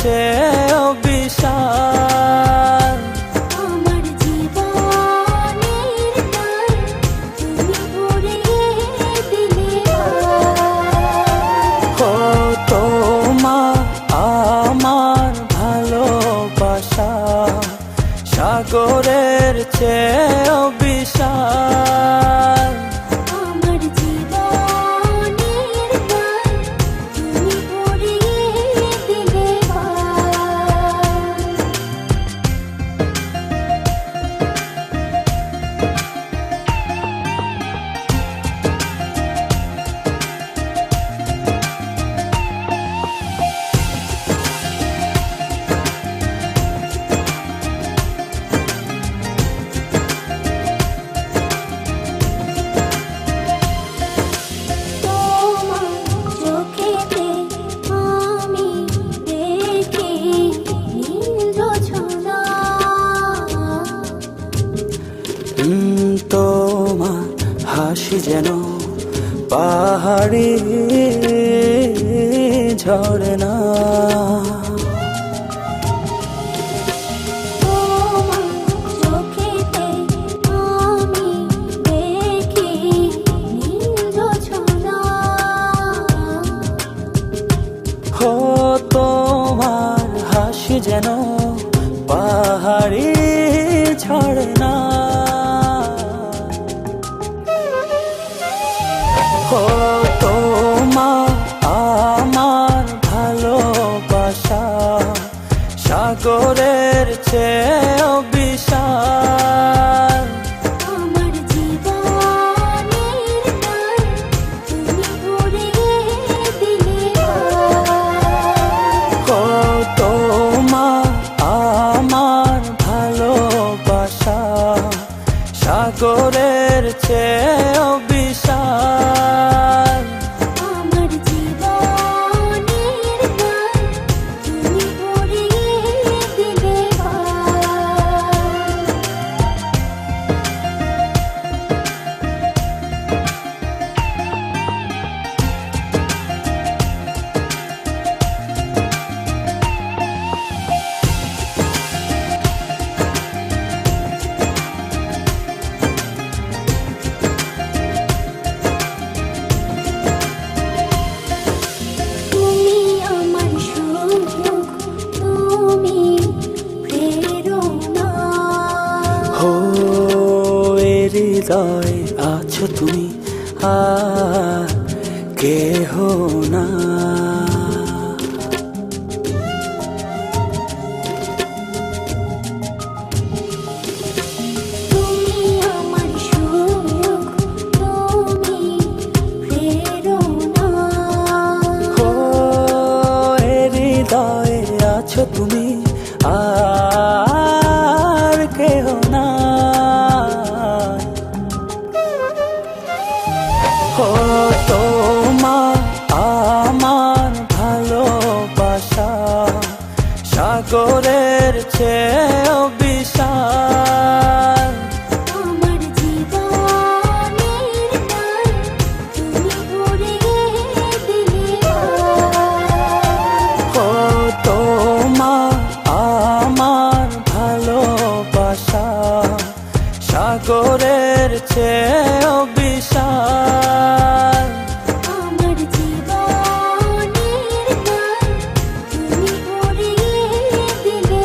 চেয়েও বিশাল। আমার জীবনের গান তুমি ভরিয়ে দিলে ও তোমার আমার ভালোবাসা সাগরের চেয়েও বিশাল। আমার জীবনের গান তুমি ভরিয়ে দিলে তোমার চোখেতে আমি দেখি নীল জোছনা। তোমার হাসি যেন পাহাড়ি ঝরনা। তোমার চোখেতে আমি দেখি নীল জোছনা। ও তোমার হাসি যেন পাহাড়ি ঝরনা। ও তোমার আমার ভালোবাসা সাগরের চেয়েও বিশাল। আমার জীবনের গান তুমি ভরিয়ে দিলে ও তোমার আমার ভালোবাসা সাগরের চেয়েও বিশাল। আমার জীবনের গান তুমি ভরিয়ে দিলে তুমি আমার সুখ, তুমি প্রেরণা। ও এ হৃদয়ে আছো তুমি আর কেহ না। তুমি আমার সুখ, তুমি প্রেরণা। ও এ হৃদয়ে আছো তুমি আর কেহ না। ও তোমার আমার ভালোবাসা সাগরের চেয়েও বিশাল। আমার জীবনের গান তুমি ভরিয়ে দিলে ও তোমার আমার ভালোবাসা সাগরের চেয়েও বিশাল। আমার জীবনের গান তুমি ভরিয়ে দিলে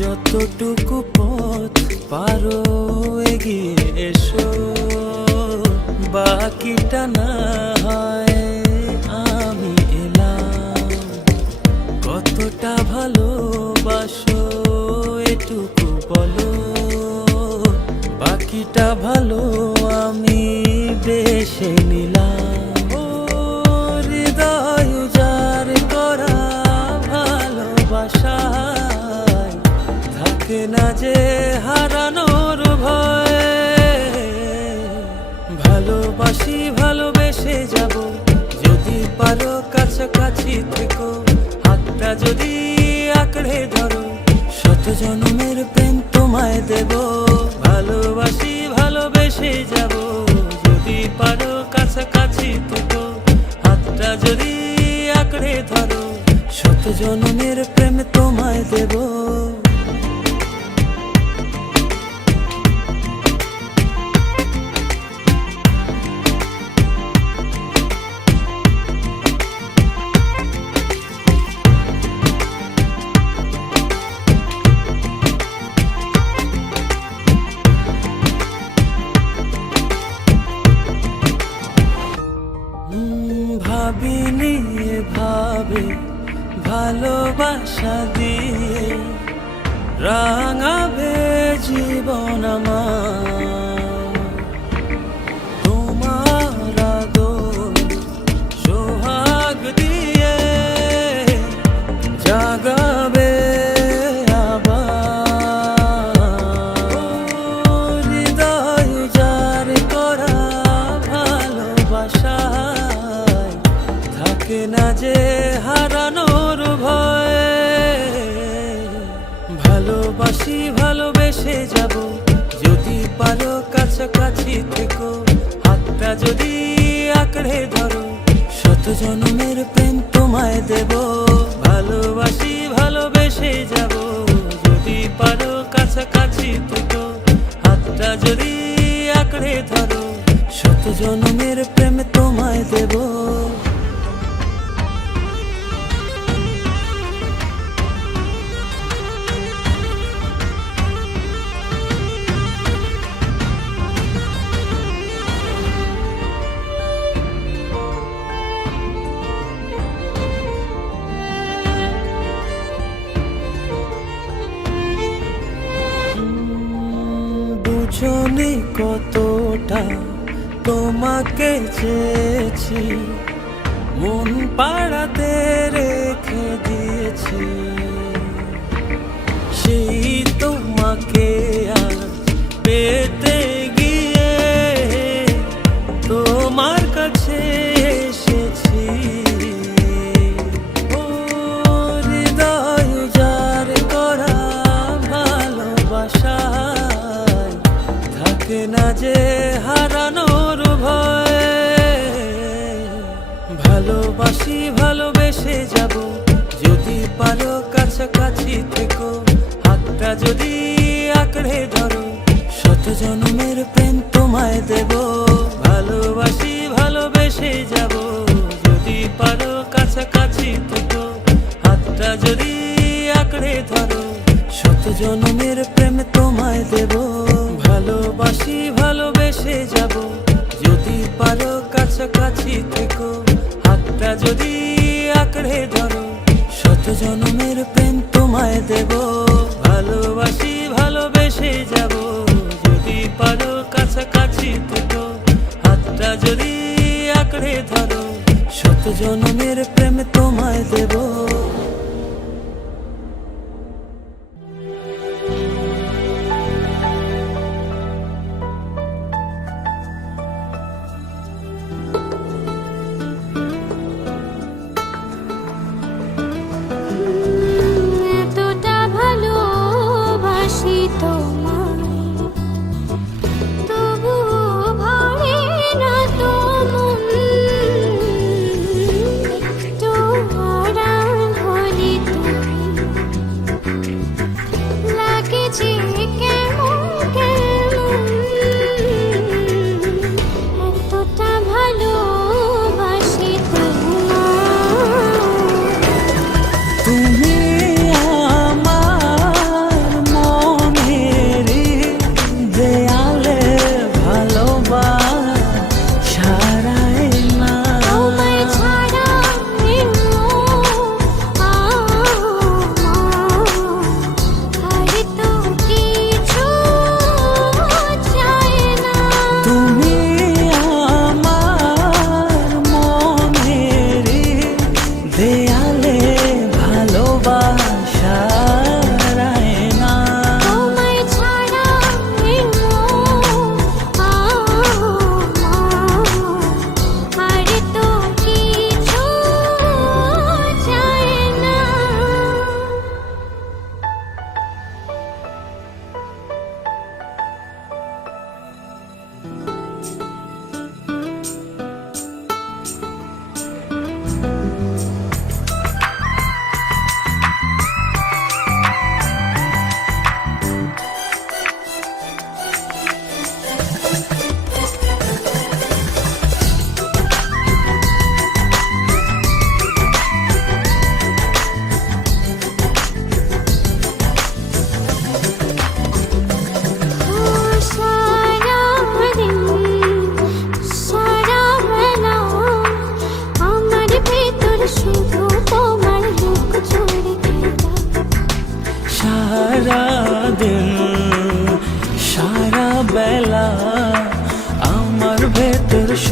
যতটুকু পথ পারো এগিয়ে এসো, বাকিটা না হয় আমি এলাম। কতটা ভালোবাসো এটুকু বলো, বাকিটা ভালো আমি বেশে নিলাম। ও হৃদয় উজাড় জনমের প্রেম তোমায় দেব। ভাবিনি এভাবে ভালোবাসা দিয়ে রাঙাবে জীবন আমার। তোমার আদর সোহাগ দিয়ে জাগাবে আবার। হৃদয় উজাড় করা ভালোবাসায় থাকে না যে হারানোর ভয়। ভালোবাসি ভালোবেসে যাব, যদি পারো কাছাকাছি থেকো, হাতটা যদি আঁকড়ে ধরো, শত জনমের প্রেম তোমায় দেব। ভালোবাসি ভালোবেসে যাব, যদি পারো কাছাকাছি থেকো, হাতটা যদি আঁকড়ে ধরো, শত জনমের প্রেম তোমায় দেব। বুঝনি কতটা তোমাকে চেয়েছি, মন পাড়াতে রেখে দিয়েছি। সেই তোমাকে আজ পেতে গিয়ে তোমার কাছে এসেছি। ও হৃদয় উজাড় করা ভালোবাসায় থাকে না যে হারানোর ভয়। ভালোবাসি ভালোবেসে যাব, যদি পারো কাছাকাছি থেকো, হাতটা যদি আঁকড়ে ধরো, শত জনমের প্রেম তোমায় দেব। ভালোবাসি ভালোবেসে যাব, যদি পারো কাছাকাছি থেকো, হাতটা যদি আঁকড়ে ধরো, শত জনমের প্রেম তোমায় দেব। ভালোবাসি ভালোবেসে যাব, যদি পারো কাছাকাছি থেকো, হাতটা যদি আঁকড়ে ধরো, শত জনমের প্রেম তোমায় দেব। ভালোবাসি ভালোবেসে যাব, যদি পারো কাছাকাছি থেকো, হাতটা যদি আঁকড়ে ধরো, শত জনমের প্রেম তোমায় দেব। এতটা ভালোবাসি তোমায়, তবুও ভরে না তো মন। একটু আড়াল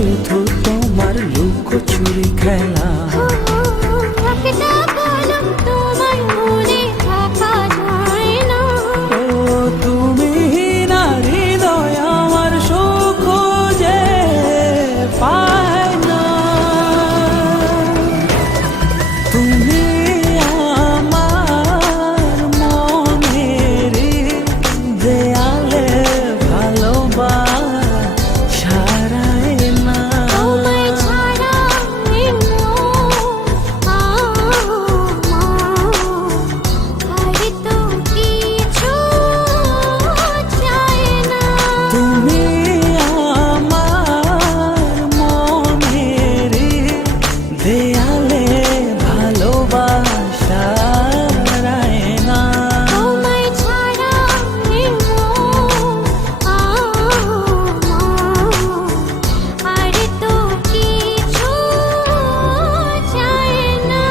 শুধু তোমার লুকোচুরি খেলা। একটা কলম তোমার মনে থাকা যায় না। ও তুমি না হৃদয় আমার সুখ যে পায় না। তুমি আমার মনের দেয়ালে ভালোবাসা রায় না। তোমায় ছাড়া আর তো কিছু চাই না। তুমি আমার মনের দেয়ালে ভালোবাসা রায় না। তোমায় ছাড়া আর তো কিছু চাই না।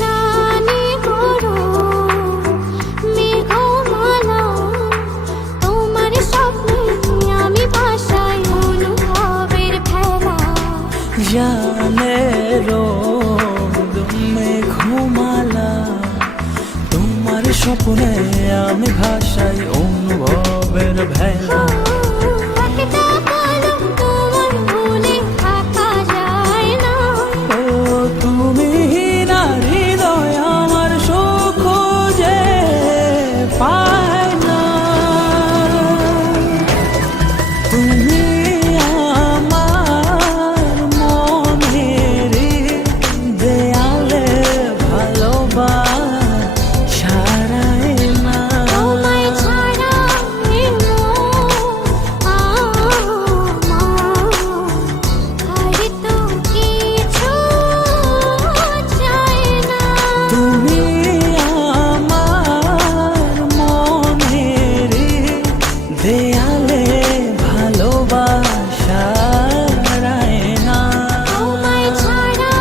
জানি বড় মেঘমালা, তোমার স্বপ্নে আমি ভাসাই অনুভবের ভেলা। জানে রোদ মেঘমালা, তোমার স্বপ্নে আমি ভাসাই অনুভবের ভেলা। একটা কলম তোমার মনে থাকা যায় না। ও তুমি না হৃদয় আমার সুখ যে পায় না। তুমি আমার মনের দেয়ালে ভালোবাসা রায় না। তোমায় ছাড়া আর তো কিছু চাই না। তুমি আমার মনের দেয়ালে ভালোবাসা রায় না। তোমায় ছাড়া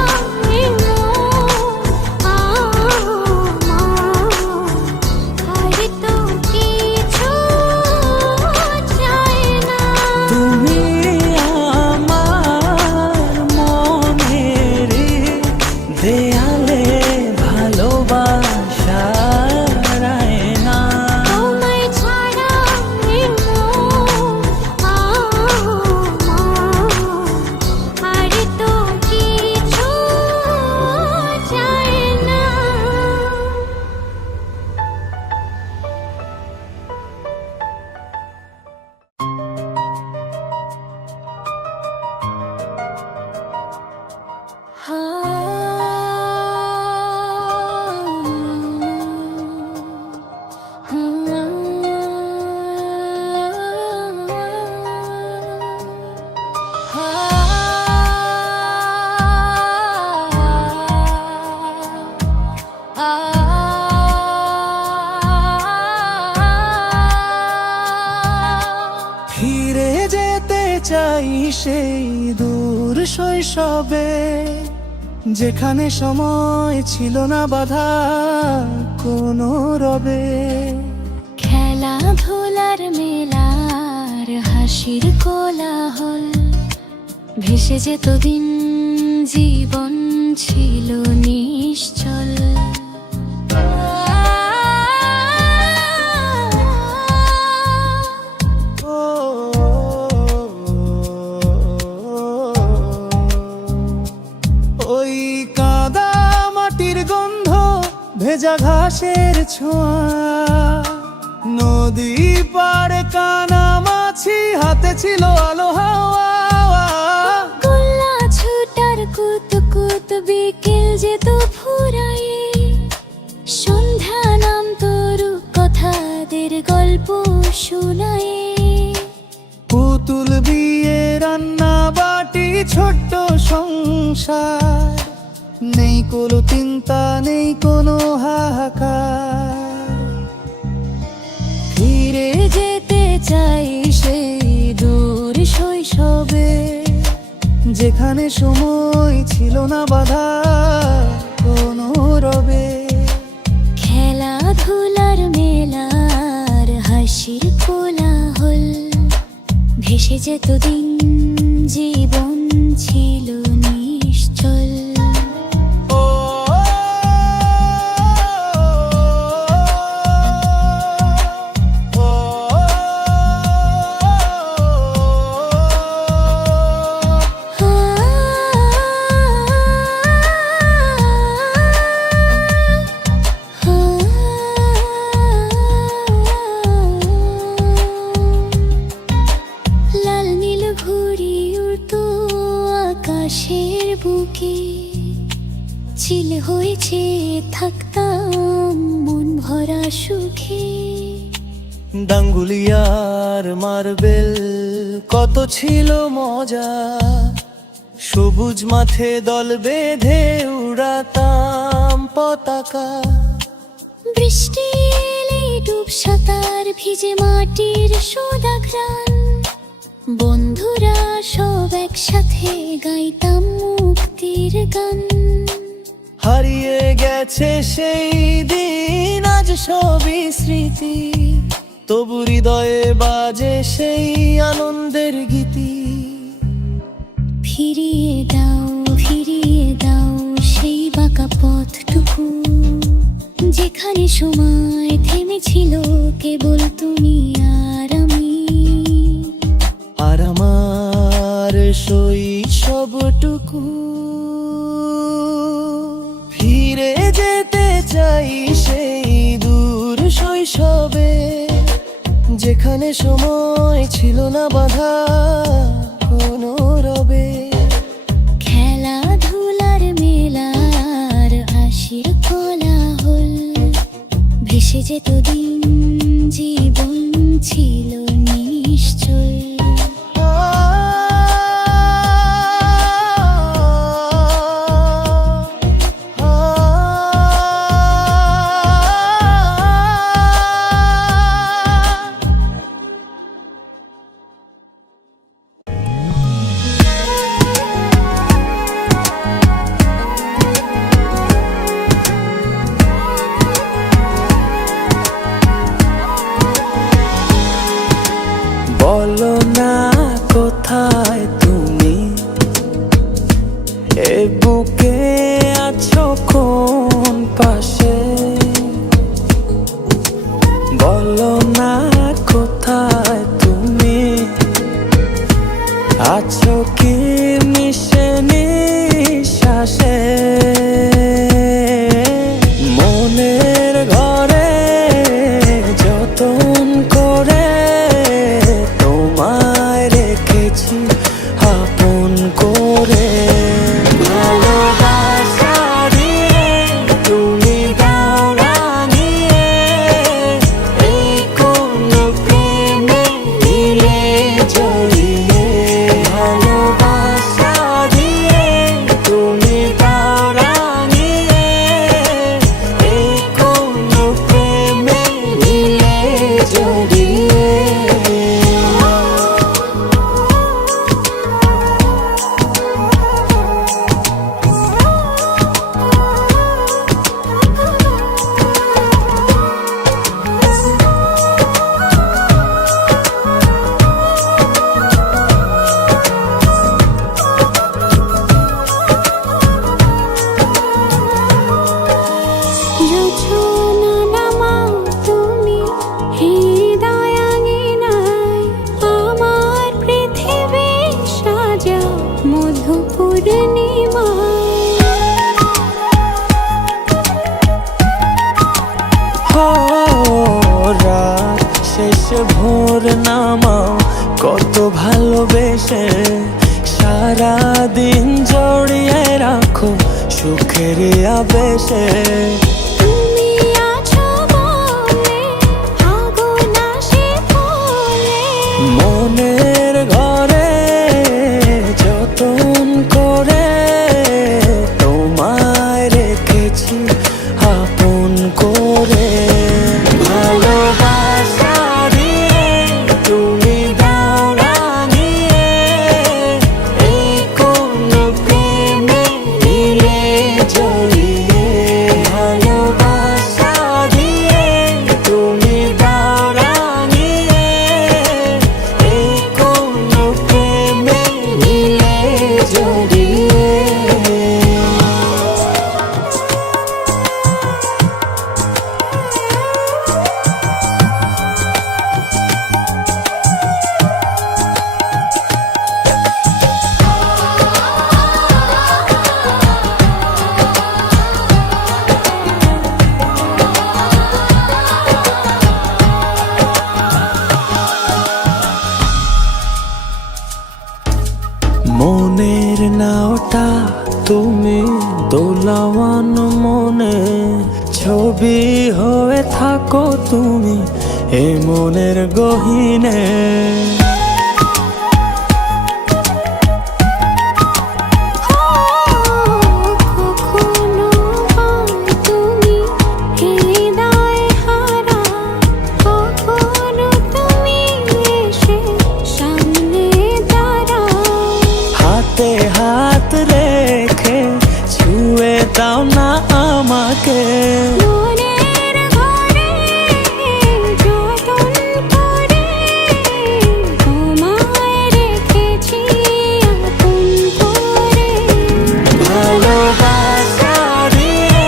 আর তো কিছু চাই না। তুমি আমার মনের দেয়ালে ভালোবাসা রায় না। তোমায় ছাড়া আর তো কিছু চাই না। ফিরে যেতে চাই সেই দূর শৈশবে, যেখানে সময় ছিল না বাধা কোনো রবে। খেলাধুলার মেলার হাসির কোলাহল, ভেসে যেত দিন, জীবন ছিল নিশ্চল। ওই কাদা মাটির গন্ধ, ভেজা ঘাসের ছোঁয়া, নদী পাড়ে কানামাছি, হাতে ছিল আলো হাওয়া। গোল্লা ছুটার কুত কুত, বিকেল যেত ফুরায়ে, সন্ধ্যা নাম তরু কথাদের গল্প ছোট্ট সংসার, নেই কোনো চিন্তা, নেই কোনো হাহাকার। ফিরে যেতে চাই সেই দূর শৈশবে, যেখানে সময় ছিল না বাধা কোনো রবে। খেলাধুলার মেলার হাসির কোলাহল, ভেসে যেত দিন, জীবন ছিল নিশ্চল। ও ও, লাল নীল ঘুড়ি উড়তো আকাশের বুকে, চিল হয়েছে থাকতাম মন ভরা সুখে। ডাঙ্গুলিয়ার মার্বেল কত ছিল মজা, সবুজ মাঠে দল বেঁধে উড়াতাম পতাকা। বৃষ্টি এলে ডুব সাঁতার, ভিজে মাটির সোদা ঘ্রাণ, বন্ধুরা সব একসাথে গাইতাম মুক্তির গান। হারিয়ে গেছে সেই দিন, আজ সবই স্মৃতি, তবু হৃদয়ে বাজে সেই আনন্দের গীতি। ফিরিয়ে দাও সেই বাঁকা পথটুকু, যেখানে সময় থেমেছিল কেবল তুমি আর আমি। আর আমার শৈশবটুকু, ফিরে যেতে চাই সেই দূর শৈশবে, যেখানে সময় ছিল না বাধা কোনো রবে। খেলাধুলার মেলার হাসির কোলাহল, ভেসে যেত দিন, জীবন ছিল নিশ্চল। বলো না কোথায় তুমি, এ বুকে আছো কোন পাশে। বলো না কোথায় তুমি, আছো কি মিশে নিঃশ্বাসে। মনের ঘরে যতন করে তোমায় রেখেছি আপন করে। ভালোবাসা দিয়ে তুমি দাও রাঙিয়ে, এই কোন প্রেমে দিলে জড়িয়ে। ভালোবাসা দিয়ে তুমি দাও রাঙিয়ে, এই কোন প্রেমে দিলে জড়িয়ে। রচনা নামাও তুমি হৃদয় আঙিনায়, আমার পৃথিবী সাজাও মধু পূর্ণিমায়। রাত শেষে ভোর নামাও কত ভালোবেসে, সারাদিন জড়িয়ে রাখো সুখের আবেশে। তুমি আছো বলে আগুন আসে ফলে, মনের ঘরে যতন ফোঁটা তুমি দোলাওয়ান মনে, ছবি হয়ে থাকো তুমি এ মনের গহীনে। কখনো তুমি হৃদয়ে হারা, কখনো তুমি এসে সামনে দাঁড়াও। হাতে হাত রেখে ছুঁয়ে দাও না আমাকে, মনের ঘরে যতন করে তোমায় রেখেছি আপন করে। ভালোবাসা দিয়ে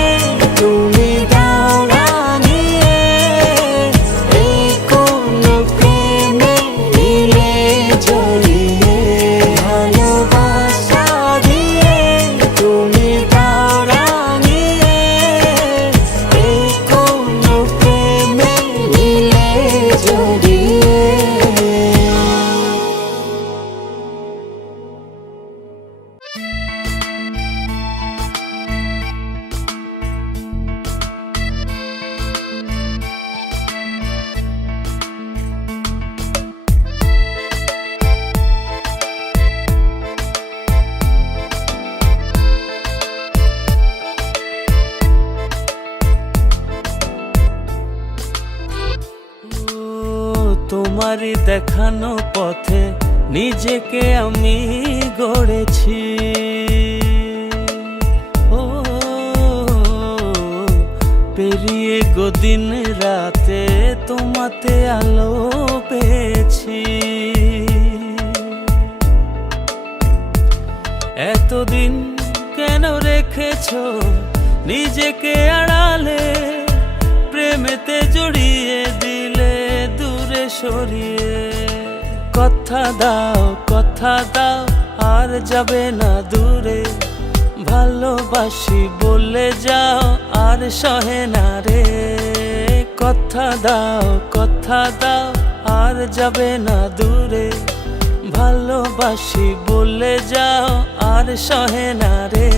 তুমি দাও রাঙিয়ে, এই কোন প্রেমে নিলে জড়িয়ে। ভালোবাসা দিয়ে তুমি দাও রাঙিয়ে, এই কোন প্রেমে নিলে জড়িয়ে। তোমারই দেখানো পথে নিজেকে আমি গড়েছি। ও পেরিয়ে গদিন রাতে তোমাতে আলো পেয়েছি। এতদিন কেন রেখেছো নিজেকে আড়ালে, প্রেমেতে জড়িয়ে দিলে দূরে সরিয়ে। কথা দাও আর যাবে না দূরে, ভালোবাসি বলে যাও আর সহে না রে। কথা দাও আর যাবে না দূরে, ভালোবাসি বলে যাও আর সহে না রে।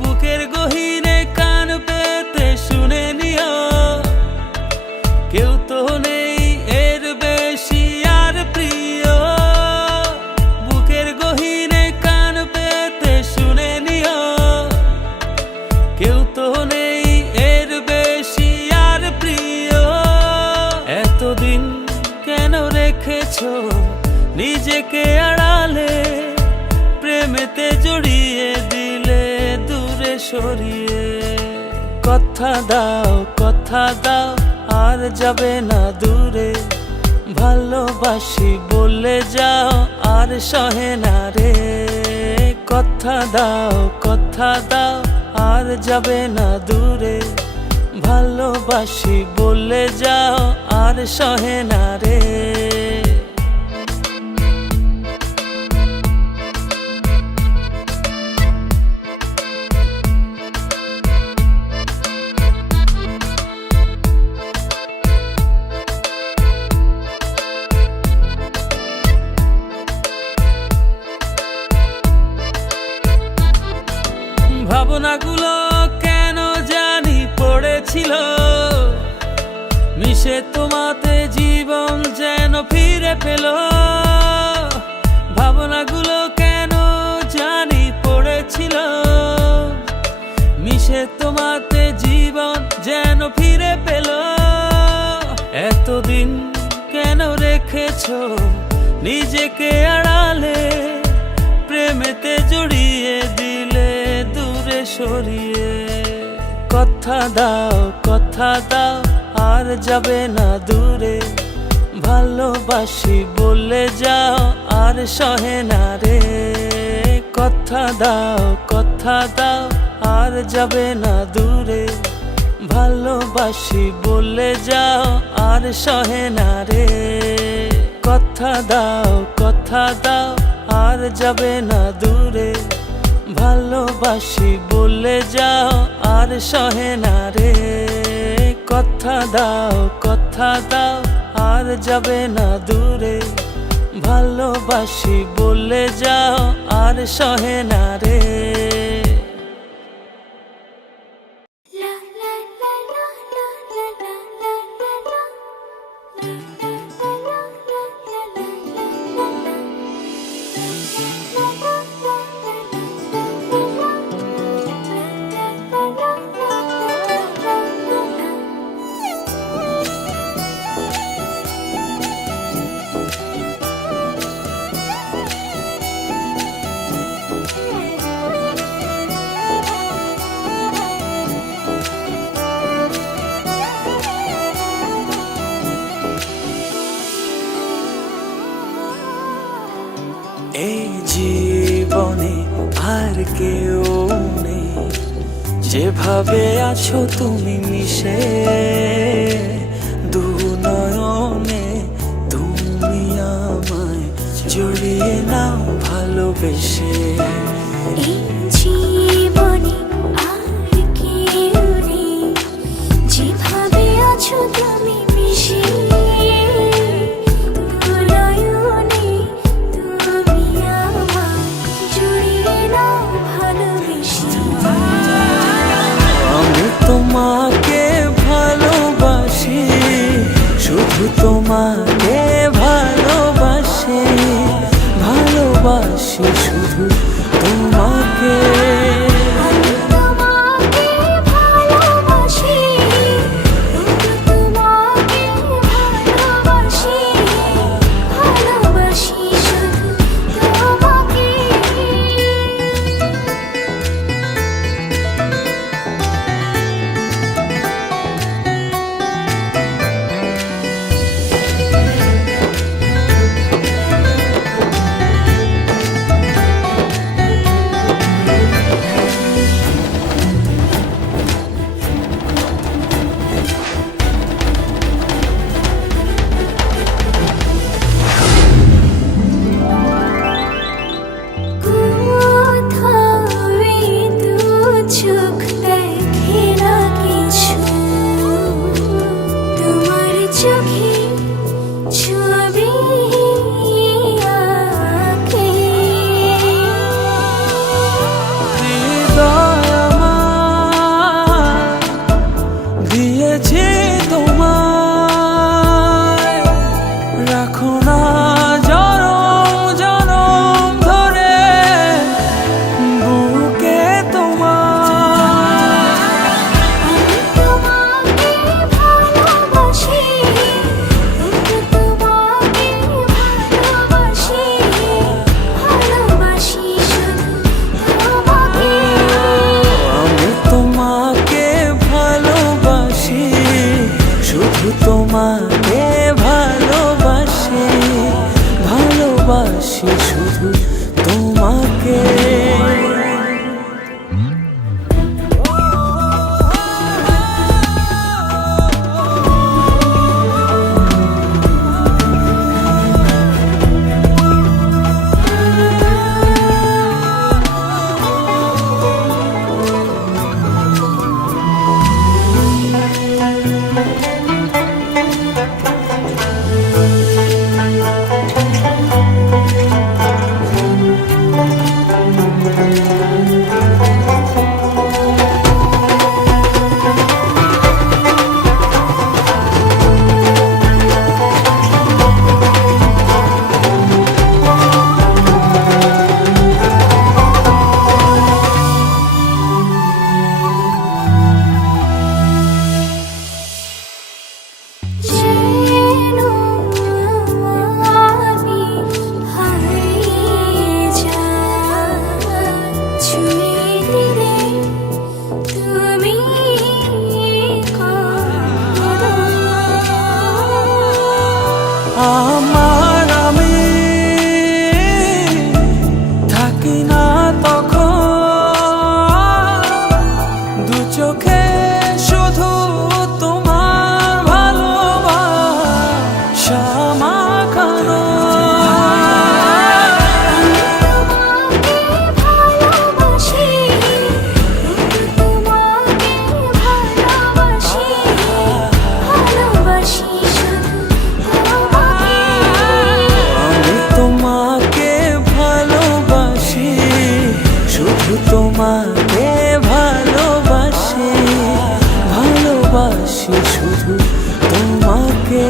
বুকের গহীনে কান পেতে শুনে নিও, কেউ তো নেই এর বেশি আর প্রিয়। বুকের গহীনে কান পেতে শুনে নিও, কেউ তো নেই এর বেশি আর প্রিয়। এতদিন কেন রেখেছো নিজেকে আড়ালে, প্রেমেতে জড়িয়ে দিলে দূরে সরিয়ে। কথা দাও আর যাবে না দূরে, ভালোবাসি বলে যাও আর সহে না রে। কথা দাও আর যাবে না দূরে, ভালোবাসি বলে যাও আর সহে না রে। ভাবনাগুলো কেন জানি পড়েছিল, মিশে তোমাতে জীবন যেন ফিরে পেল। ভাবনাগুলো কেন জানি পড়েছিল, মিশে তোমাতে জীবন যেন ফিরে পেল। এতদিন কেন রেখেছো নিজেকে আড়ালে, প্রেমেতে জড়িয়ে দিলে দূরে সরিয়ে। কথা দাও আর যাবে না দূরে, ভালোবাসি বলে যাও আর সহে না রে। কথা দাও আর যাবে না দূরে, ভালোবাসি বলে যাও আর সহে না রে। কথা দাও আর যাবে না দূরে। ভালোবাসি বলে যাও আর সহে না রে। কথা দাও আর যাবে না দূরে। ভালোবাসি বলে যাও আর সহে না রে। La la la la la la la la la la. La la la la la la la la la. La la la la la la la. La la la এই জীবনে আর কেউ নেই যেভাবে আছো তুমি মিশে। দু নয়নে তুমি আমায় জড়িয়ে নাও ভালোবেসে। এই জীবনে আর কেউ নেই যেভাবে আছো তুমি মিশে। নয়নে তুমি আমায় জড়িয়ে নাও ভালোবেসে। আমি তোমাকে ভালোবাসি, শুধু তোমাকে ভালোবাসি, ভালোবাসি শুধু তোমাকে। আমি তোমাকে ভালোবাসি, তোমাকে ভালোবাসি, ভালোবাসি শুধু তোমাকে। চোখে ছবি আঁকে। হৃদয় আমার দিয়েছি তোমায়, রাখো না জনম জনম ধরে বুকে তোমায়। আমি তোমাকে ভালোবাসি, তোমাকে ভালোবাসি, ভালোবাসি শুধু তোমাকে। আমি তোমাকে ভালোবাসি, শুধু তোমাকে ভালোবাসি, ভালোবাসি শুধু তোমাকে। যেন আমি হারিয়ে যাই, ছুঁয়ে দিলে তুমি কাঁদো। আমার আমি থাকি না তখন দু চোখে শুধু তোমার ভালোবাসা মাখানো। আমি তোমাকে ভালোবাসি, শুধু তোমাকে ভালোবাসি, ভালোবাসি শুধু তোমাকে।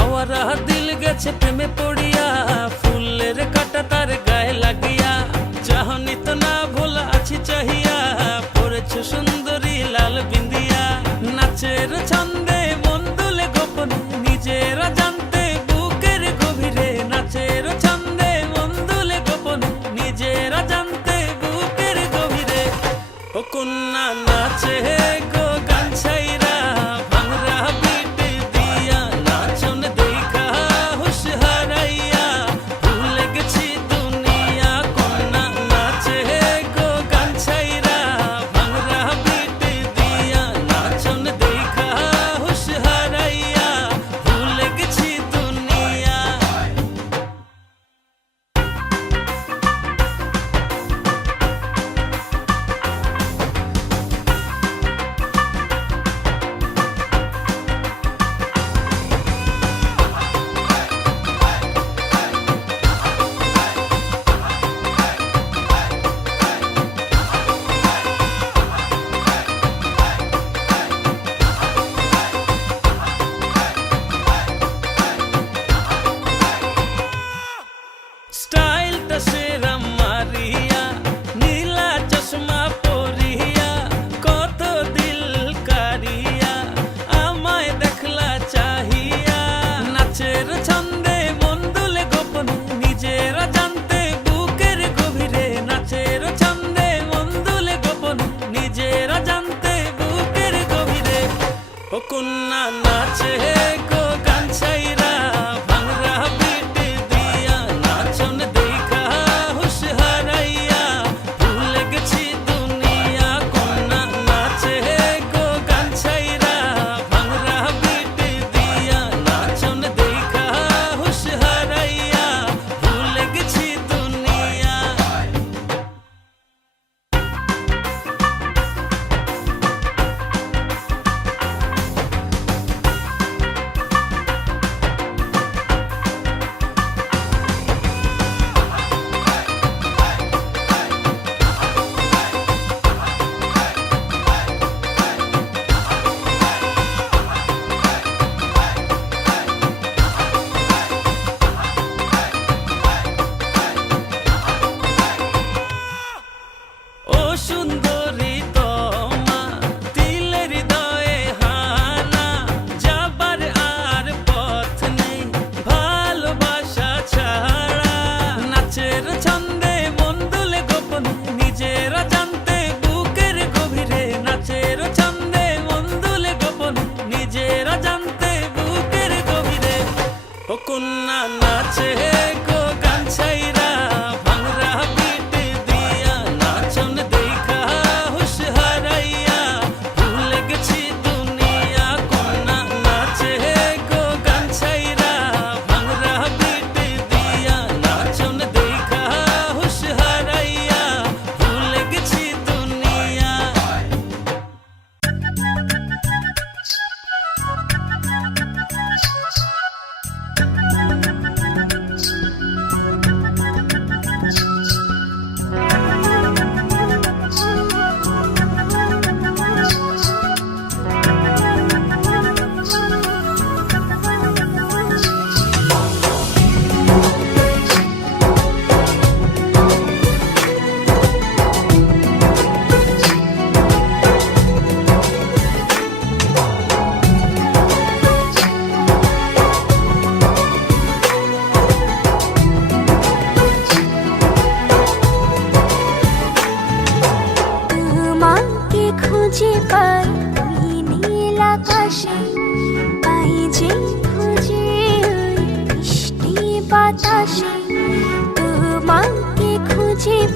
আওয়ারা দিল গেছে প্রেমে পড়িয়া, ফুলের কাটা তার গায়ে লাগিয়া, চাহনি তো না ভোলা আছি চাহিয়া, পড়েছ সুন্দরী লাল বিন্দিয়া, নাচের ছন্দে মন দুলে গোপনে, নিজেরা জানতে বুকের গভীরে, নাচের ছন্দে মন দুলে গোপনে, নিজেরা জানতে বুকের গভীরে। ও কন্যা নাচে গো গান ছাইরা, ভাঙরা বিট দিয়া, নাচন দেখা হুশ হারাইয়া, ভুলে গেছি দুনিয়া। কন্যা নাচে গো গান ছাইরা, ভাঙরা বিট দিয়া, নাচন দেখা হুশ হারাইয়া, ভুলে গেছি দুনিয়া। স্টাইলটা সেরা মারিয়া, নীলা চশমা পরিয়া, কত দিল কারিয়া, আমায় দেখলা চাহিয়া, নাচের ছন্দে মন দুলে গোপনে, নিজেরা জানতে বুকের গভীরে, নাচের ছন্দে মন দুলে গোপনে, নিজেরা জানতে বুকের গভীরে। ও কন্যা নাচে গো গান ছাইরা, ভাঙরা বিট দিয়া, নাচন দেখা হুশ হারাইয়া, ভুলে গেছি দুনিয়া। কন্যা নাচে গো গান ছাইরা, ভাঙরা বিট দিয়া, নাচন দেখা হুশ হারাইয়া, ভুলে গেছি দুনিয়া। ও সুন্দরী তোমা, দিলের হৃদয়ে হানা, যাবার আর পথ নেই ভালোবাসা ছাড়া, নাচের ছন্দে মন দুলে গোপনে, নিজেরা জানতে বুকের গভীরে, নাচের ছন্দে মন দুলে গোপনে, নিজেরা জানতে বুকের গভীরে। ও কন্যা নাচে গো গান ছাইরা, ভাঙরা বিট দিয়া, নাচন দেখা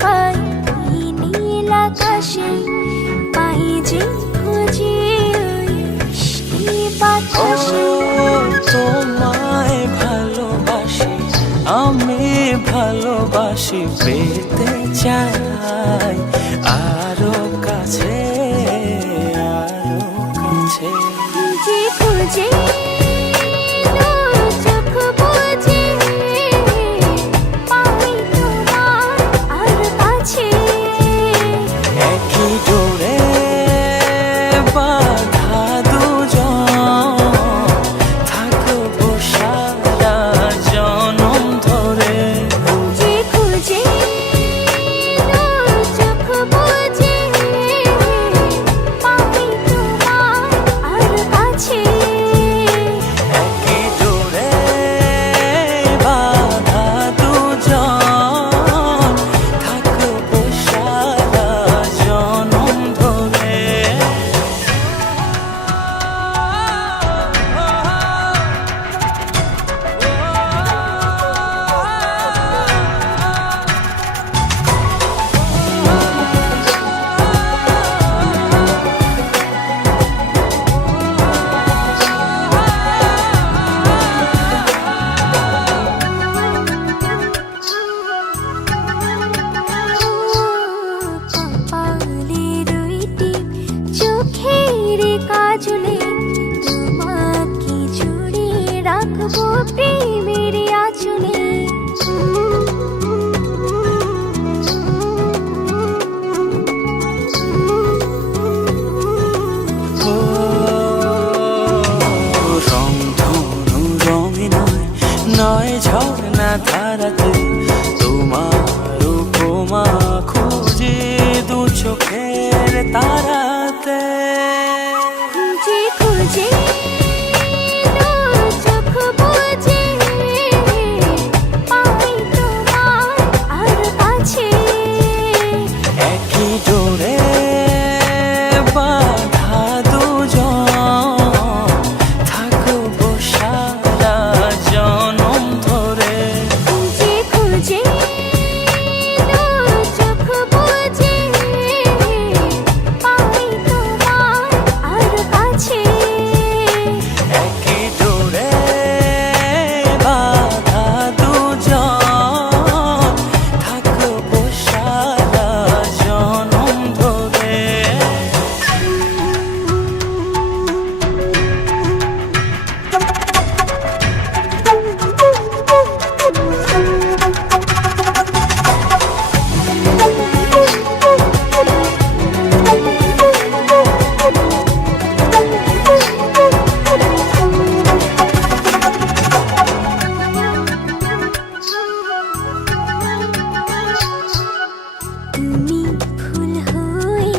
পাই ওই নীল আকাশে, পাই যে খুঁজে ওই বৃষ্টি বাতাসে। তোমায় ভালোবাসি, আমি ভালোবাসি, পেতে চাই আরো কাছে, আরো কাছে। খুঁজে খুঁজে তোর চোখ বুজে, পাই তোমার আর কাছে। একই ডোরে বাঁধা দুজন, থাকবো সারা জনম ধরে। খুঁজে খুঁজে তোর চোখ বুজে, পাই তোমার আর কাছে। একই ডোরে বাঁধা দুজন, থাকবো সারা জনম ধরে। কপালে দুইটি চোখের কাজলে, তোমাকে জুড়ে রাখবো প্রেমের আঁচলে। রংধনু রঙে নয়, নয় ঝর্ণা ধারাতে, তোমার উপমা খুঁজে দু চোখের তারাতে। খুঁজে খুঁজে তোর চোখ বুজে, পাই তোমার আর কাছে। একই ডোরে বাঁধা দুজন, থাকবো সারা জনম ধরে। খুঁজে খুঁজে তোর চোখ বুজে, পাই তোমার আর কাছে। একই ডোরে বাঁধা দুজন, থাকবো সারা জনম ধরে। তুমি ফুল হয়ে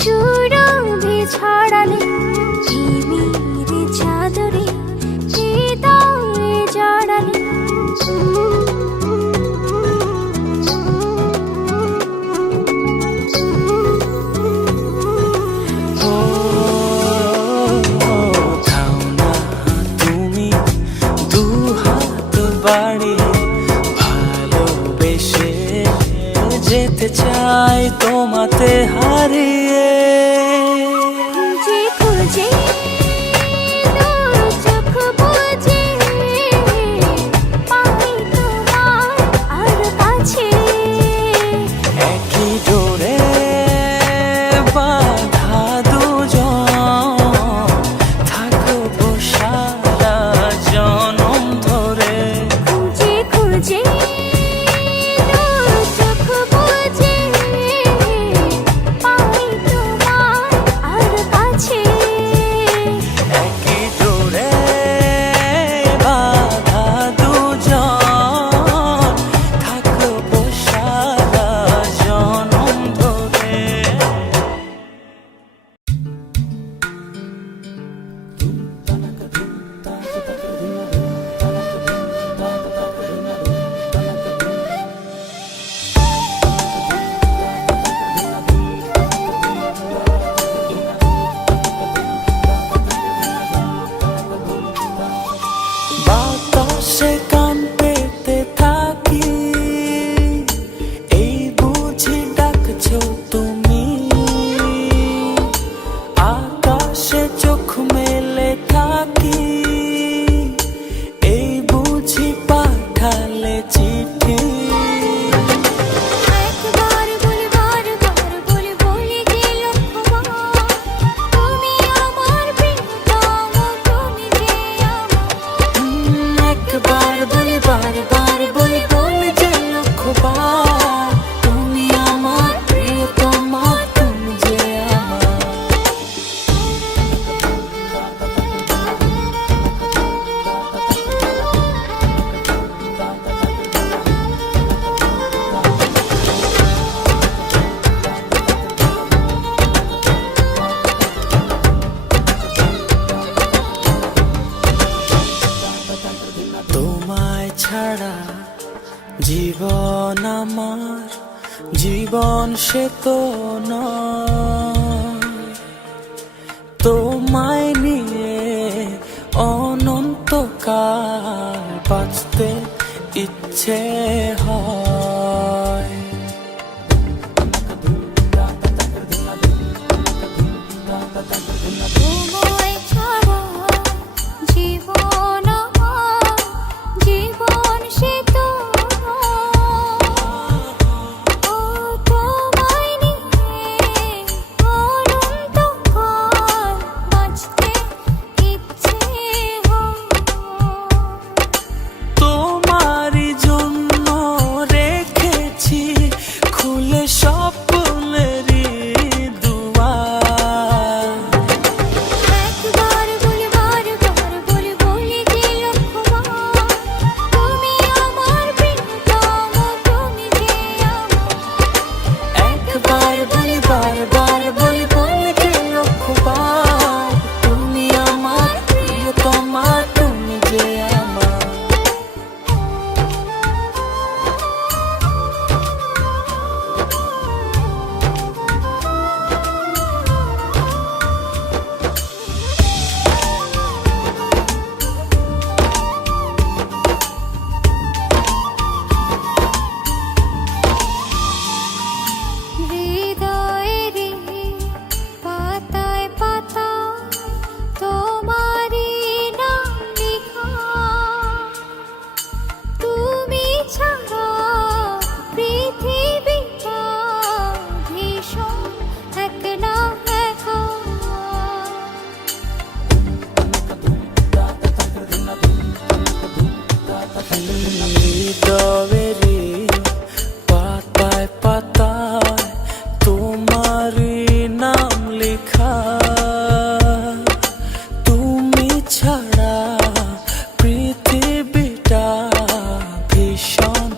সুরভি ছড়ালে, প্রেমের চাদরে হৃদয়ে জড়ালে। ও থাও না তুমি দু হাত বাড়িয়ে, ভালোবেসে যেতে চাই তোমাতে হারিয়ে। খুঁজে খুঁজে তোর চোখ বুজে, পাই তোমার আর কাছে। একই ডোরে বাঁধা দুজন, থাকবো সারা জনম ধরে। খুঁজে খুঁজে তোর চোখ বুজে, জীবন সে তো নয়, তোমায় নিয়ে অনন্তকাল বাঁচতে ইচ্ছে হয়। তোমায় ছাড়া জীবন আমার, জীবন সে তো ও তোমায় নিয়ে অনন্তকাল বাঁচতে ইচ্ছে হয়। তোমারই জন্য রেখেছি খুলে স্বপ্নেরই দুয়ার। একবার বলি বারবার বলি বলি যে লক্ষ্যবার, তুমি আমার প্রিয়তম, তুমি যে আমার। একবার বলি বারবার বলি বলি যে লক্ষ্যবার, তুমি আমার প্রিয়তমা, তুমি যে আমার। হৃদয়েরই পাতায় পাতায় তোমারই নাম লেখা, তুমি ছাড়া পৃথিবীটা ভীষণ একলা একা। হৃদয়েরই পাতায় পাতায় তোমারই নাম লেখা, তুমি ছাড়া পৃথিবীটা ভীষণ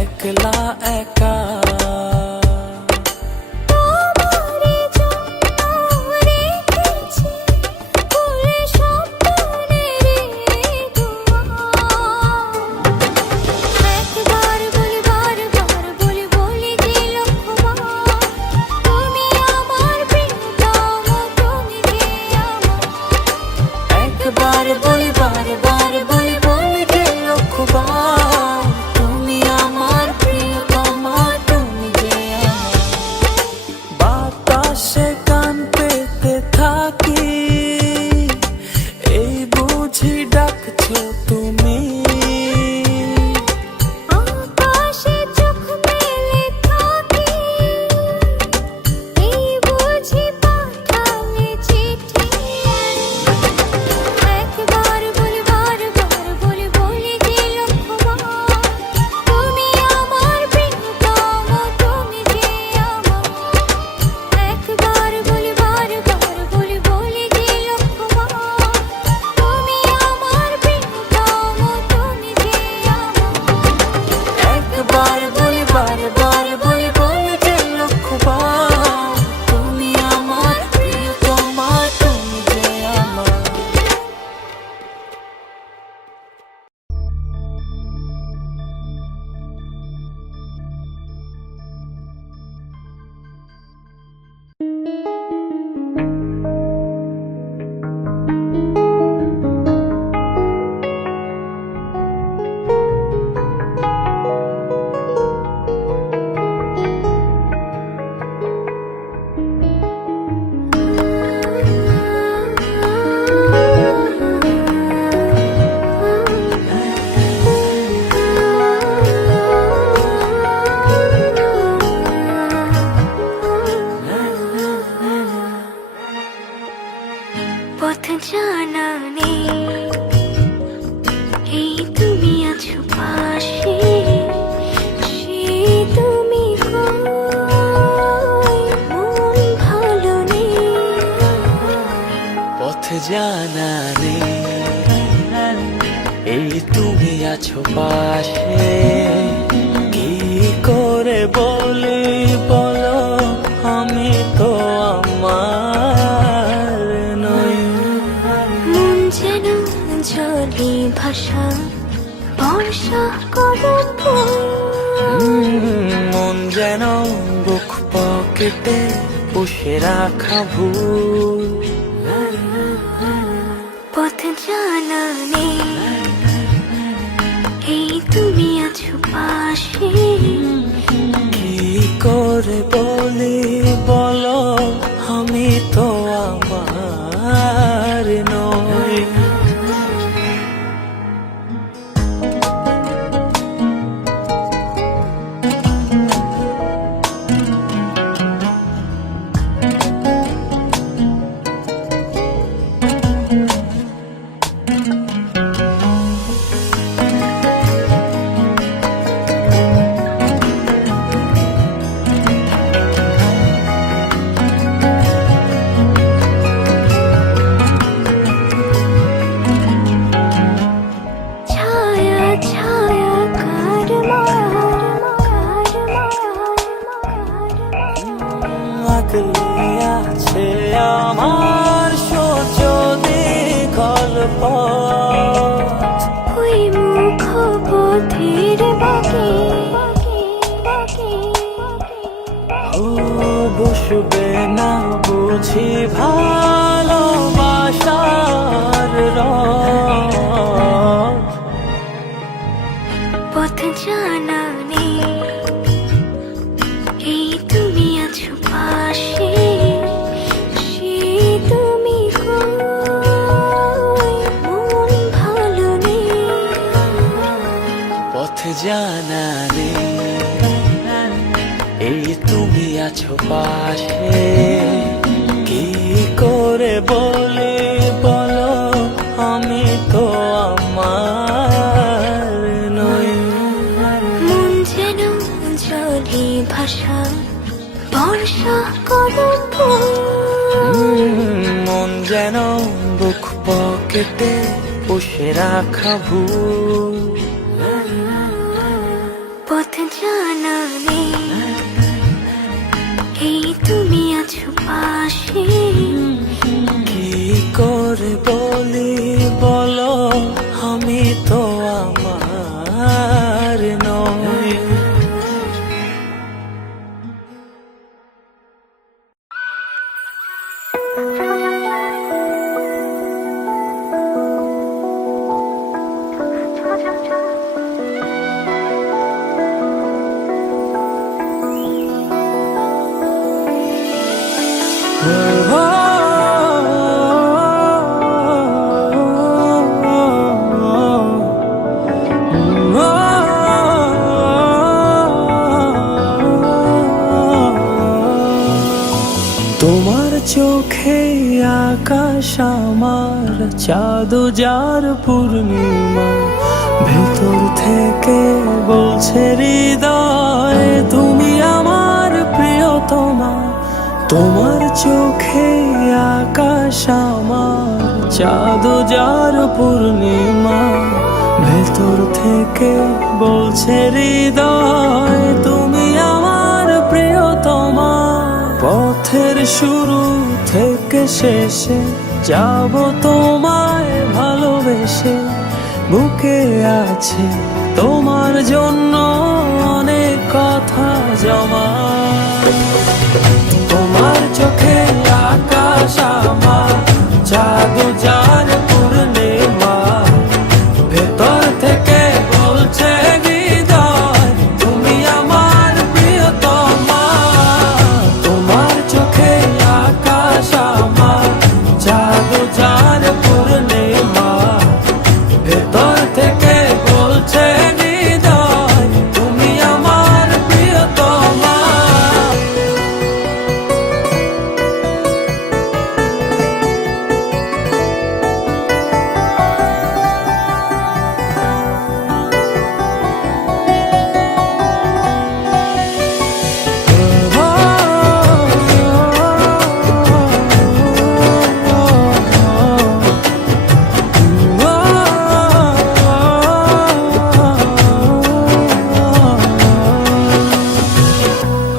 একলা একা। তোমারই জন্য রেখেছি খুলে স্বপ্নেরই দুয়ার। একবার বলি বারবার বলি বলি যে লক্ষ্যবার, তুমি আমার প্রিয়তম, তুমি যে আমার। একবার বলি বারবার বলি বলি যে লক্ষ্যবার, তুমি আমার প্রিয়তমা, তুমি যে আমার। বাতাসে গান পেতে থাকি, এই বুঝি ডাকছো তুমি। আকাশে চোখ মেলে থাকি, এই বুঝি পাঠালে চিঠি। একবার বলি বারবার বলি বলি যে লক্ষ্যবার, তুমি আমার প্রিয়তম, তুমি যে আমার। একবার বলি বারবার বলি বলি যে লক্ষ্যবার, তুমি আমার প্রিয়তম, তুমি যে আমার। একবার বলি বারবার বলি বলি যে লক্ষ্যবার, তুমি আমার প্রিয়তমা, তুমি যে আমার। পথ জানা নেই, এই তুমি আছো পাশে, সে তুমি কই, মন ভালো নেই। পথ জানা নেই, এই তুমি আছো পাশে, কি করে বলি বলো, আমি তো আমার নই। মন যেন জলি ভাষা বর্ষা করে মন যেন বুক পকেটে পুষে রাখা ভুল। পথ জানা নেই, এই তুমি আছো পাশে। কি করে বলি বলো, আমি তো আমার নই। ছায়া ছায়া কার মায়া, কার মায়া, আগলে আছে আমার সহ্য গল্প। ওই মুখ পথের বাঁকে, ও বসবে না বুঝি ভালোবাসার রথ। পথ জানা নেই, এই তুমি আছো পাশে। সে তুমি কই, মন ভালো নেই। পথ জানা নেই, এই তুমি আছো পাশে। কি করে বলি বলো, আমি তো আমার নই। মন যেন জলে ভাষা, বর্ষা করো মন যেন বুক পকেটে পুষে রাখা ভুল। পথ জানা নেই, এই তুমি আছো পাশে। কি করে বলি বলো, আমি তো আমার নই। তোমার চোখে আকাশ আমার, চাঁদ যার পূর্ণিমা। ভেতর থেকে বলছে হৃদয়, তুমি আমার প্রিয়তমা। তোমার চোখে আকাশ আমার, চাঁদ যার পূর্ণিমা। ভেতর থেকে বলছে হৃদয়, তুমি আমার প্রিয়তমা। পথের শুরু থেকে শেষে যাব তোমায় ভালোবেসে। বুকে আছে তোমার জন্য অনেক কথা জমা। তোমার চোখে আকাশ আমার, চাঁদ যার পূর্ণিমা। ভেতর থেকে বলছে হৃদয়, তুমি আমার প্রিয়তমা। তোমার চোখে আকাশ আমার, চাঁদ যার পূর্ণিমা। ভেতর থেকে বলছে হৃদয়, তুমি আমার প্রিয়তমা।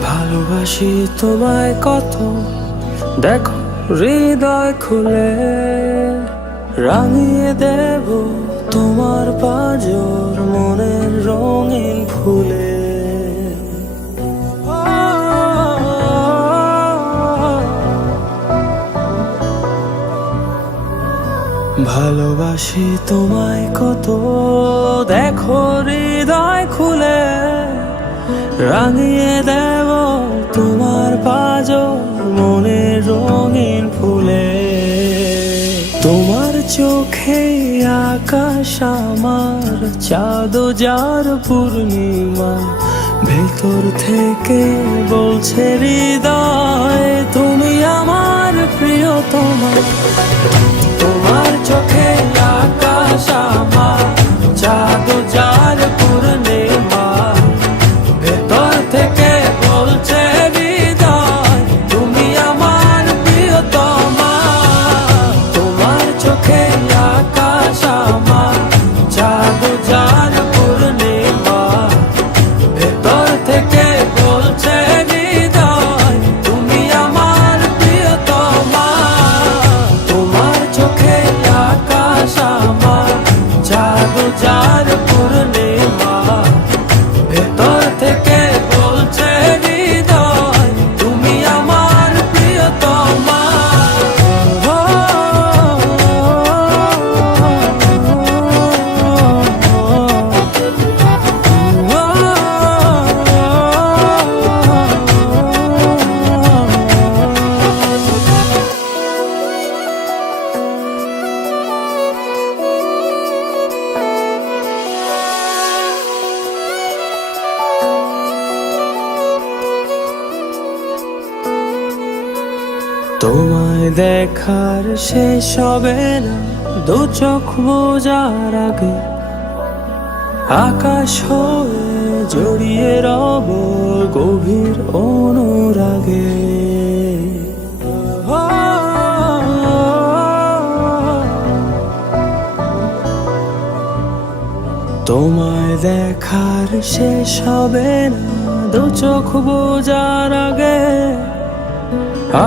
ভালোবাসি তোমায় কত, দেখো হৃদয় খুলে। রাঙিয়ে দেব তোমার পাঁজর মনের রঙিন ফুলে। ভালোবাসি তোমায় কত, দেখো হৃদয় খুলে রাঙিয়ে দেব তোমার পাঁজর মনের রঙিন ফুলে। তোমার চোখে আকাশ আমার চাঁদ যার পূর্ণিমা, ভেতর থেকে বলছে হৃদয় তুমি আমার প্রিয়তমা। তোমার চোখে আকাশ আমার চাঁদ যার পূর্ণিমা, ভেতর থেকে বলছে হৃদয় তুমি আমার প্রিয়তমা। তোমার চোখে আকাশ আমার চাঁদ যার পূর্ণিমা, ভেতর থেকে বলছে হৃদয় তুমি আমার প্রিয়তমা। তোমার চোখে আকাশ আমার চাঁদ যার পূর্ণিমা, ভেতর থেকে বলছে হৃদয় তুমি আমার প্রিয়তমা। তোমায় দেখার শেষ হবে না দু চোখ বোঝার আগে, আকাশ হয়ে জড়িয়ে রব গভীর অনুরাগে। তোমায় দেখার শেষ হবে না দু চোখ বোঝার আগে,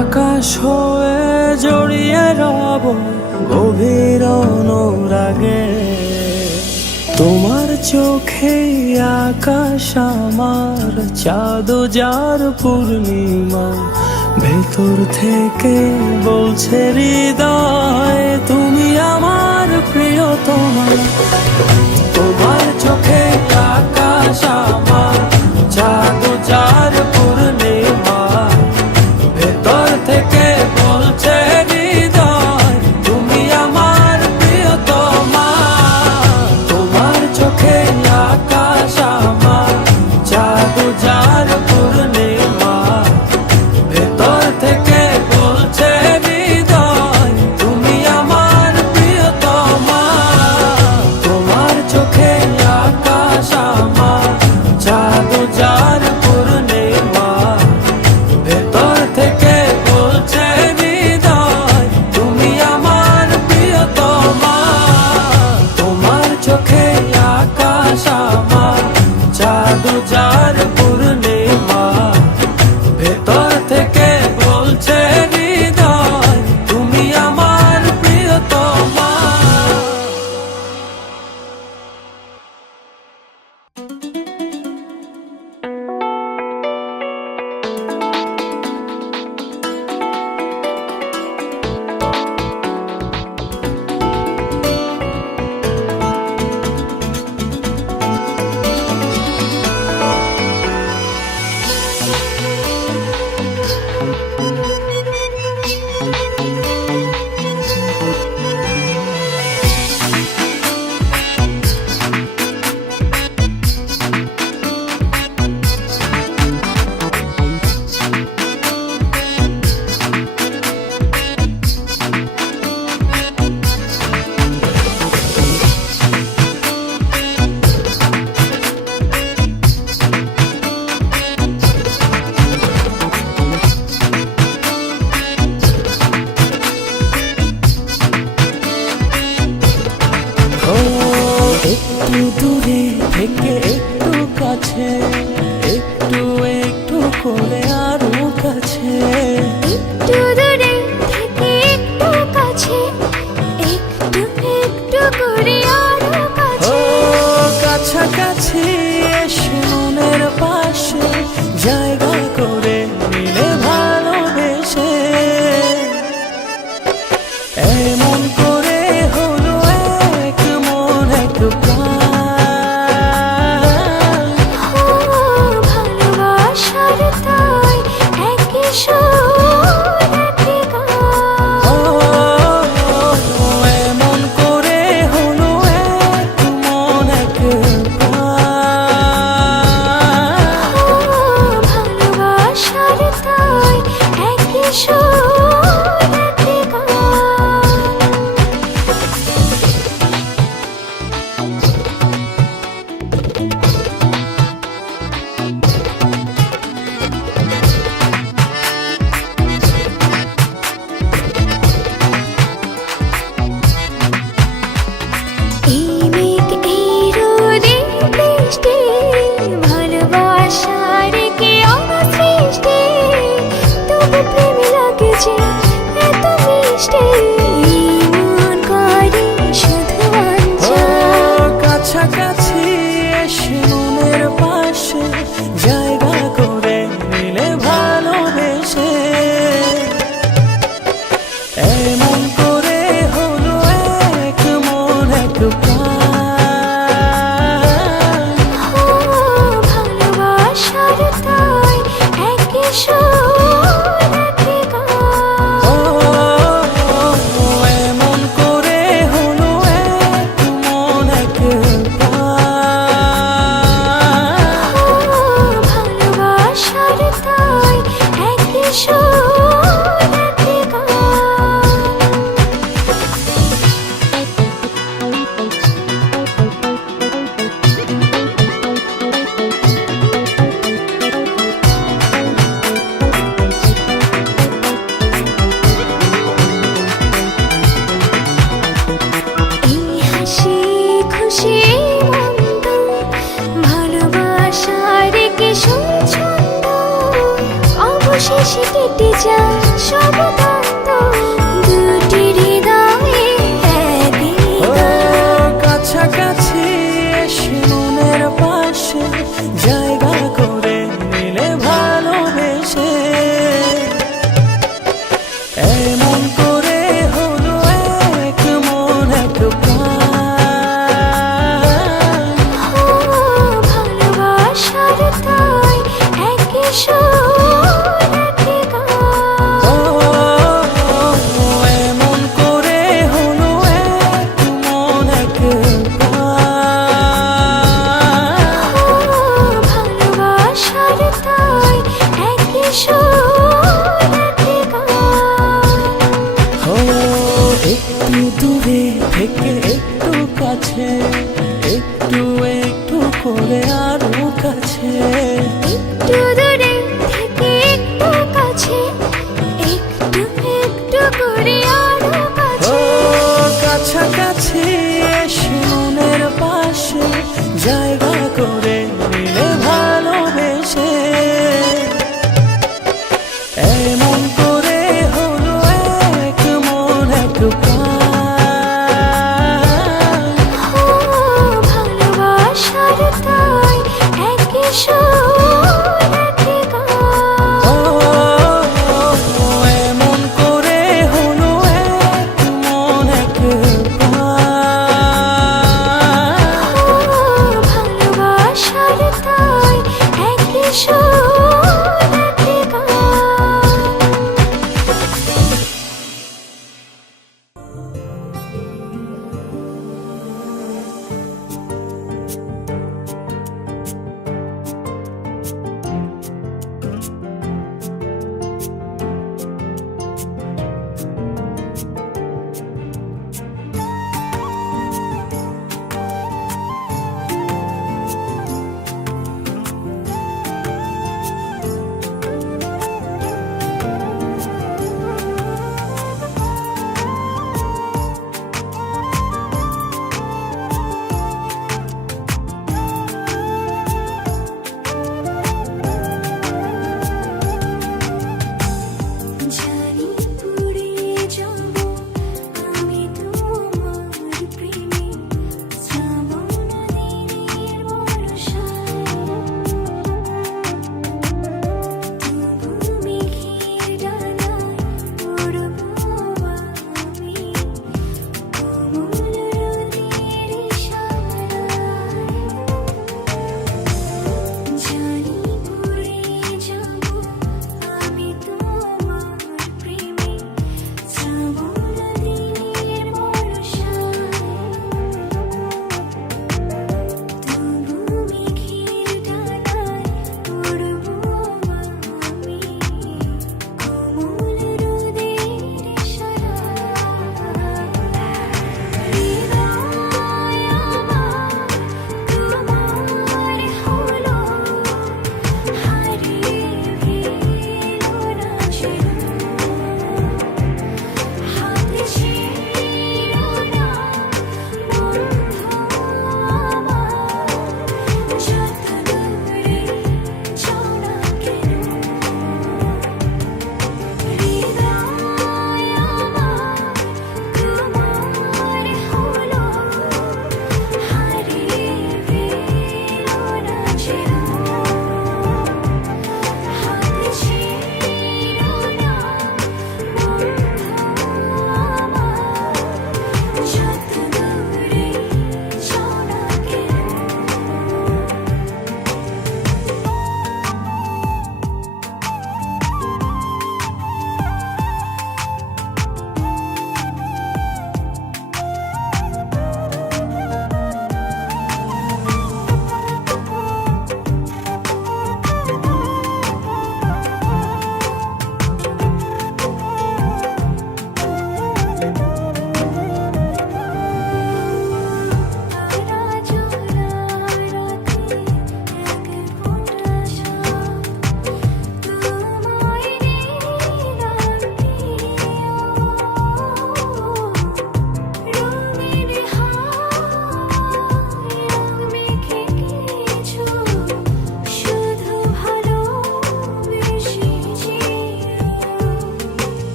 আকাশ হয়ে জড়িয়ে রব গভীর অনুরাগে। তোমার চোখে আকাশ আমার চাঁদ যার পূর্ণিমা, ভেতর থেকে বলছে হৃদয় তুমি আমার প্রিয়তমা। তোমার চোখে আকাশ আমার চাঁদ যার পূর্ণিমা, ভেতর থেকে বলছে হৃদয় তুমি আমার প্রিয়তমা। তোমার চোখে আকাশ আমার চাঁদ যার পূর্ণিমা, ভেতর থেকে বলছে হৃদয় তুমি আমার প্রিয়তমা। তোমার চোখে আকাশ আমার চাঁদ যার পূর্ণিমা, ভেতর থেকে বলছে হৃদয় তুমি আমার প্রিয়তমা। তোমার চোখে আকাশ আমার চাঁদ যার পূর্ণিমা, ভেতর থেকে বলছে হৃদয় তুমি আমার প্রিয়তমা। একটু দূরে থেকে একটু কাছে, একটু একটু করে আরো কাছে। একটু দূরে থেকে একটু কাছে, একটু একটু করে আরো কাছে। কাছাকাছি এসে মনের পাশে জায়গা করে নিলে ভালোবেসে, এমন করে সুর একই গান। এই মেঘ এই রোদে বৃষ্টি ভালোবাসার কি অসৃষ্টি, তবু প্রেম লাগে যে এত মিষ্টি, মন করে শুধু ও অঞ্চল। কাছাকাছি এসে মনের পাশে জায়গা করে নিলে ভালোবেসে, এমন করে হলো এক মন এক প্রাণ। ভালোবাসার তাই একই সুর একই গান। ও এমন করে হলো এক মন এক প্রাণ। ভালোবাসার তাই একই সুর একই গান। এই হাসি খুশি মন্দ ভালোবাসার কি ছন্দ, অবশেষে কেটে যায় সব দ্বন্দ্ব, দুটি হৃদয়ে একই ও গান। কাছাকাছি এসে মনের পাশে জায়গা করে নিলে ভালোবেসে, এমন করে হলো এক মন এক প্রাণ। ভালোবাসার তাই একই সুর একই গান।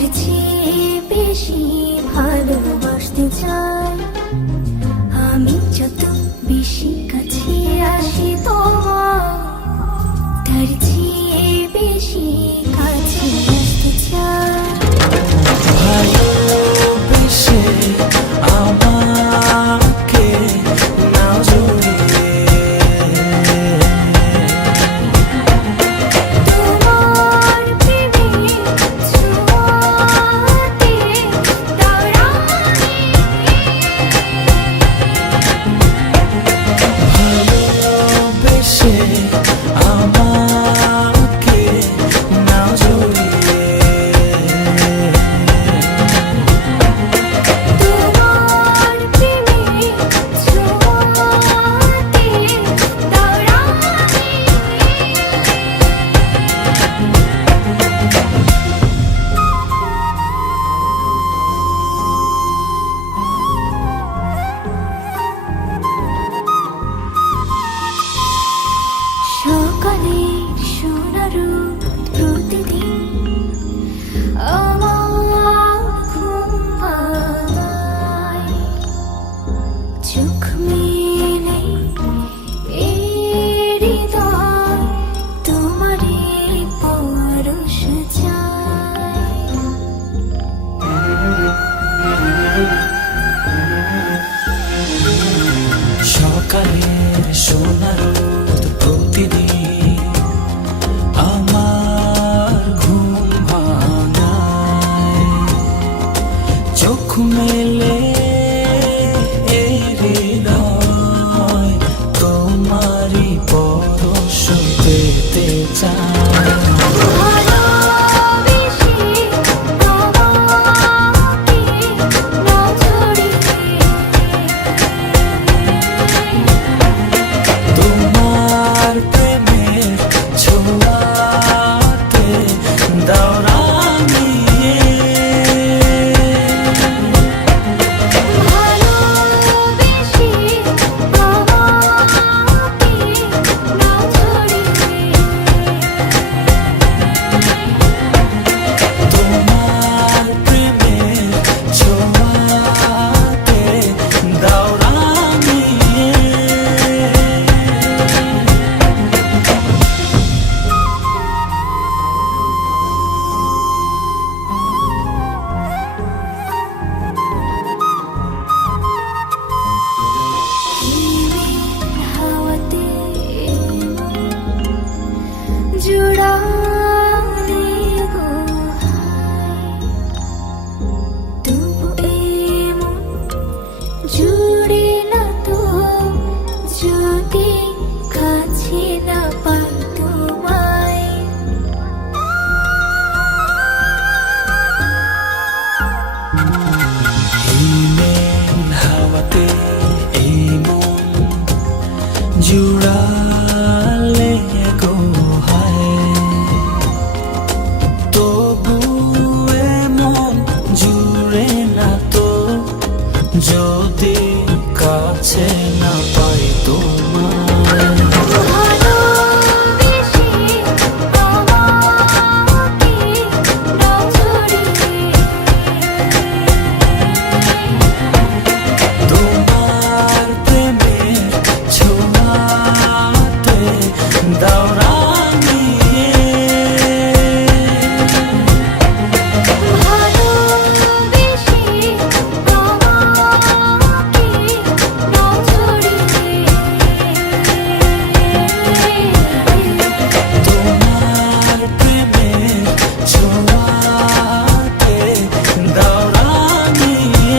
তার চেয়ে বেশি ভালোবাসতে চাই আমি যত বেশি কাছে আসি তোমার তার চেয়ে বেশি কাছে আসতে চাই ভালোবেসে আমাকে নাও জড়িয়ে তোমার প্রেমে ছোঁয়াতে দাঁড়াই ভালোবেসে আমাকে নাও জড়িয়ে তোমার প্রেমে ছোঁয়াতে দাঁড়াই সকালের সোনার রোদ প্রতিদিন আমার ঘুম ভাঙায় চোখ মেলে এই হৃদয় তোমারই পরশ চায় সকালের সোনার রোদ প্রতিদিন আমার ঘুম ভাঙায় চোখ মেলে এই হৃদয় তোমারই পরশ পেতে চায় ভালোবেসে তোমাকে না জড়িয়ে তোমার প্রেমের ছোঁয়াতে দাও রাঙিয়ে ভালোবেসে আমাকে না জড়িয়ে তোমার প্রেমের ছোঁয়াতে দাও রাঙিয়ে হাওয়াতে জুড়ালে গো হায় তবু এমন জুড়ে না তো যদি কাছে না পাই তোমায় হিমেল হাওয়াতে এই মন জুড়ালে গো হায় তবু এমন জুড়ে না তো যদি কাছে না পাই তোমায় ভালোবেসে আমাকে না জড়িয়ে তোমার প্রেমের ছোঁয়াতে দাও রাঙিয়ে ভালোবেসে আমাকে না জড়িয়ে তোমার প্রেমের ছোঁয়াতে দাও রাঙিয়ে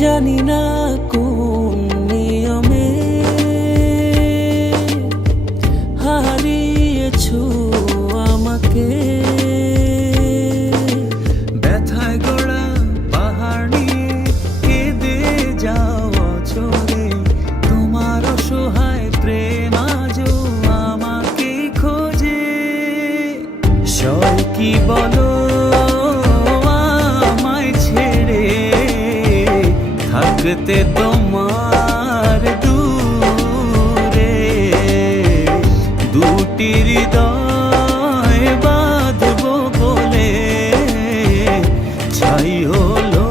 জানি না কোন নিয়মে হারিয়েছো আমাকে ব্যথায় গড়া থাকতে তোমার দূরে দুটি হৃদয় বাঁধবো বলে ছাই হলো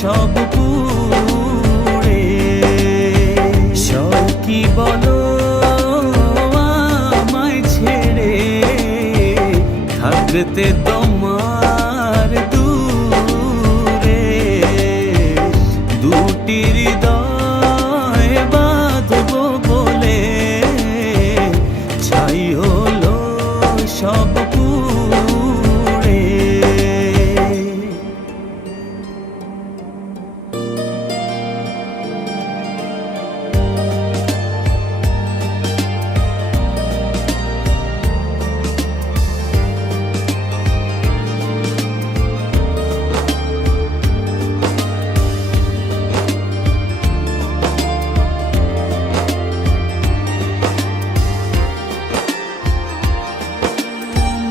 সব পুড়ে সব কি বলো আমায় ছেড়ে থাকতে তোমার দূরে দুটি হৃদয় বাঁধবো বলে ছাই হলো সব পুড়ে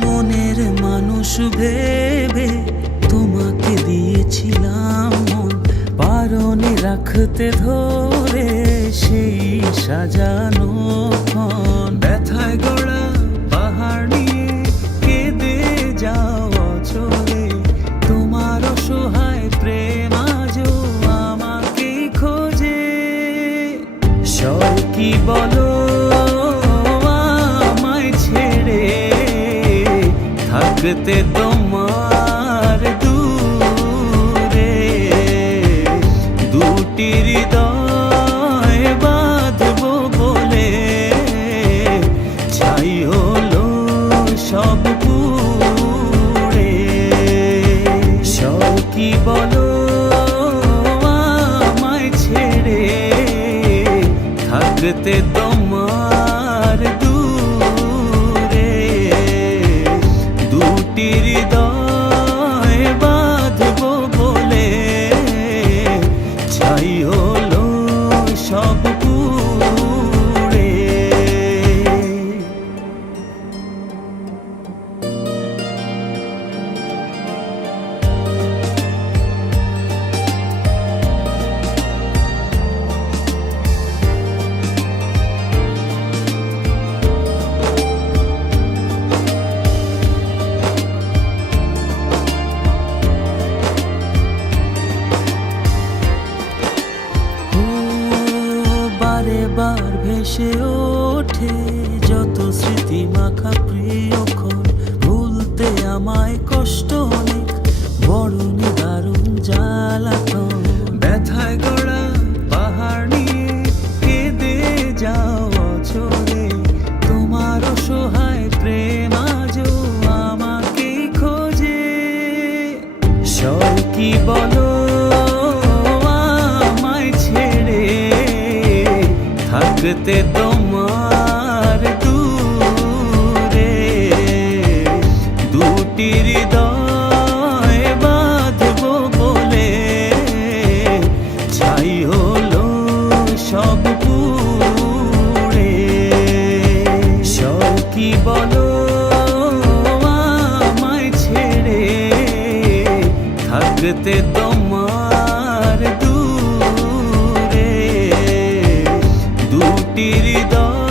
মনের মানুষ ভেবে তোমাকে দিয়েছিলাম মন পারনে রাখতে ধরে সেই সাজানো ক্ষণ ব্যথায় গড়া পাহাড় নিয়ে কেঁদে যাও চলে তোমার অসহায় প্রেম আজও আমাকে খোঁজে সব কি বলো আমায় ছেড়ে থাকতে তোমার দূরে দুটি হৃদয় বাঁধবো বলে ছাই হলো সব পুড়ে সব কি বলো আমায় ছেড়ে থাকতে তোমার দূরে দুটি হৃদয় বাঁধবো বলে ছাই হলো সব পুড়ে বারে বার ভেসে ওঠে যত স্মৃতি মাখা প্রিয়ক্ষণ ভুলতে আমায় কষ্ট অনেক বড় নিদারুণ জ্বালাতন ব্যথায় গড়া পাহাড় নিয়ে কেঁদে যাও চলে তোমার অসহায় প্রেম আজও আমাকে খোঁজে সব কি বলো আমায় ছেড়ে থাকতে তোমার দূরে দুটি হৃদয় বাঁধবো বলে ছাই হলো সব পুড়ে সব কি বলো আমায় ছেড়ে থাকতে তোমার দূরে দুটি হৃদয়